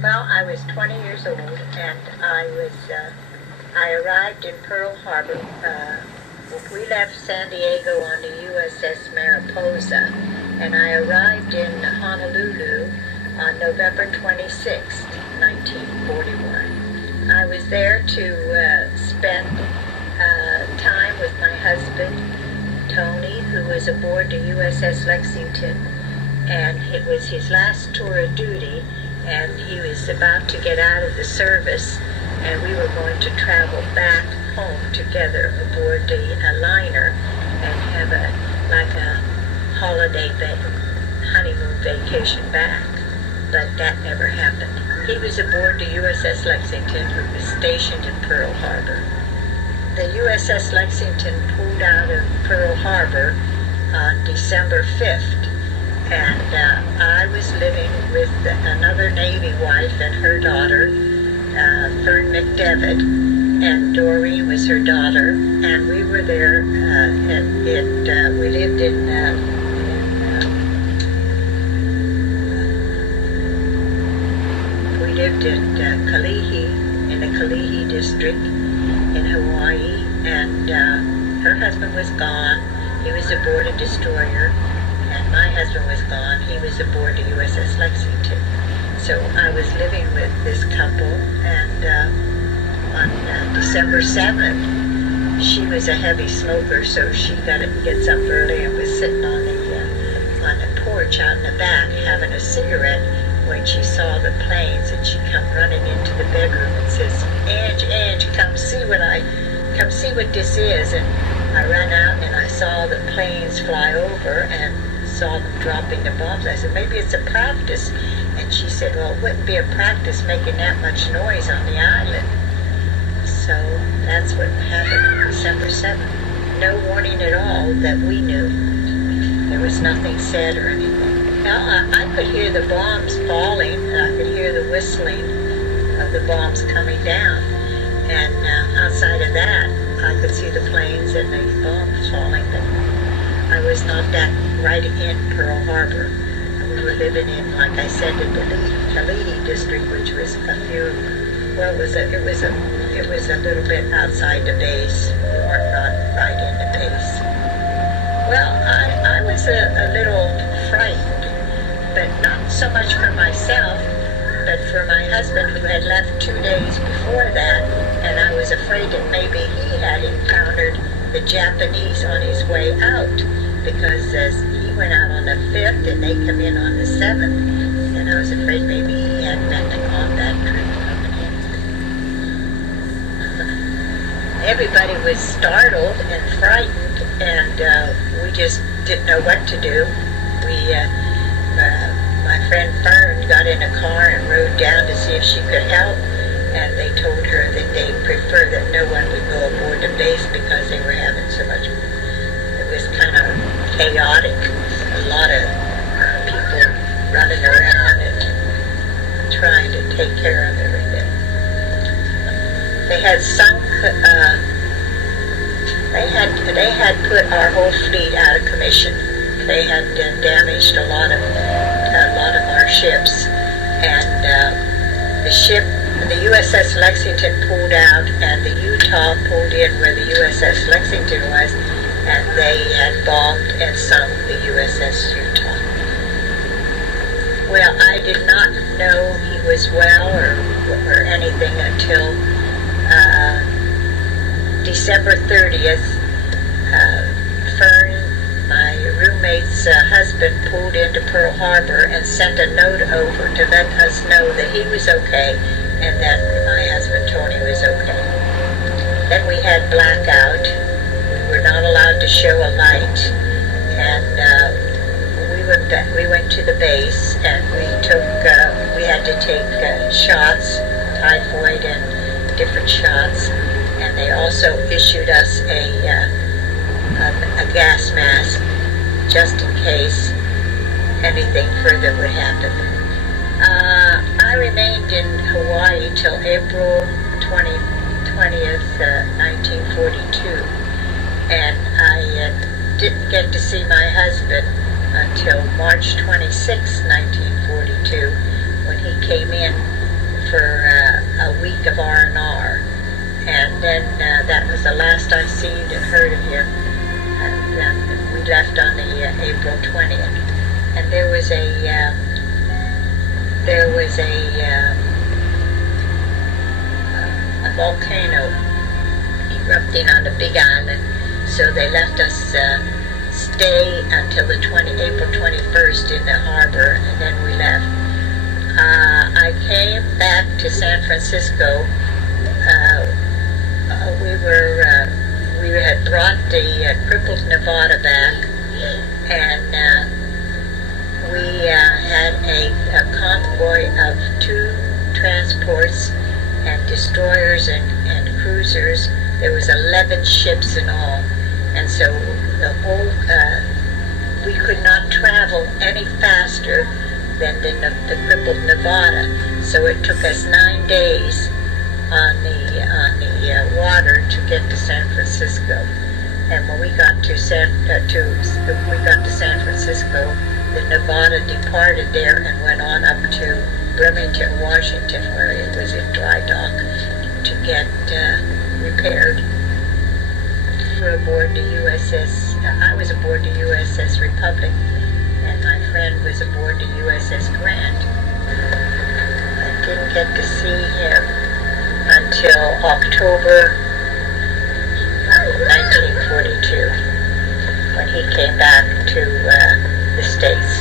Well, I was 20 years old, and I arrived in Pearl Harbor. We left San Diego on the USS Mariposa, and I arrived in Honolulu on November 26th, 1941. I was there to spend time with my husband, Tony, who was aboard the USS Lexington, and it was his last tour of duty, and he was about to get out of the service, and we were going to travel back home together aboard the liner and have a holiday honeymoon vacation back. But that never happened. He was aboard the USS Lexington, who was stationed in Pearl Harbor. The USS Lexington pulled out of Pearl Harbor on December 5th. And I was living with another Navy wife and her daughter, Fern McDevitt, and Doreen was her daughter, and we were there. We lived in Kalihi, in the Kalihi district in Hawaii, and her husband was gone. He was aboard a destroyer. And my husband was gone. He was aboard the USS Lexington. So I was living with this couple, and on December 7th, she was a heavy smoker, so she gets up early and was sitting on the porch out in the back having a cigarette when she saw the planes, and she come running into the bedroom and says, Ange, come see what this is. And I ran out and I saw the planes fly over and saw them dropping the bombs. I said, maybe it's a practice. And she said, well, it wouldn't be a practice making that much noise on the island. So that's what happened on December 7th. No warning at all that we knew. There was nothing said or anything. Now, I could hear the bombs falling, and I could hear the whistling of the bombs coming down. And outside of that, I could see the planes and the bombs falling. But I was not that right in Pearl Harbor. We were living in, like I said, the Kalihi district, which was it was a little bit outside the base. We weren't not right in the base. Well, I was a little frightened, but not so much for myself, but for my husband, who had left 2 days before that, and I was afraid that maybe he had encountered the Japanese on his way out, because he went out on the 5th and they come in on the 7th, and I was afraid maybe he had met the combat troop coming in. Everybody was startled and frightened, and we just didn't know what to do. My friend Fern got in a car and rode down to see if she could help, and they told her that they prefer that no one would go aboard the base because they were having so much. It was kind of chaotic. A lot of people running around and trying to take care of everything. They had sunk. They had put our whole fleet out of commission. They had damaged a lot of our ships, and the USS Lexington pulled out, and the Utah pulled in where the USS Lexington was, and they had bombed and sunk the USS Utah. Well, I did not know he was well or anything until December 30th. Fern, my roommate's husband, pulled into Pearl Harbor and sent a note over to let us know that he was okay and that my husband Tony was okay. Then we had blackout. We were not allowed to show a light, and we went to the base, and we had to take shots, typhoid and different shots, and they also issued us a gas mask just in case anything further would happen. I remained in Hawaii till April 20th, 1942, and I didn't get to see my husband until March 26, 1942, when he came in for a week of R&R, and then that was the last I seen and heard of him. And we left on the April 20th, and there was a volcano erupting on the Big Island, so they left us stay until the April 21st in the harbor, and then we left. I came back to San Francisco. We had brought the crippled Nevada back, and we had a convoy of 2 transports and destroyers and cruisers. There was 11 ships in all, and so the whole we could not travel any faster than the crippled Nevada. So it took us 9 days on the water to get to San Francisco. And when we got to San Francisco, the Nevada departed there and went on up to Bremerton, Washington, where it was in dry dock to get repaired. We were aboard the USS. I was aboard the USS Republic, and my friend was aboard the USS Grant. I didn't get to see him until October 1942, when he came back to the States.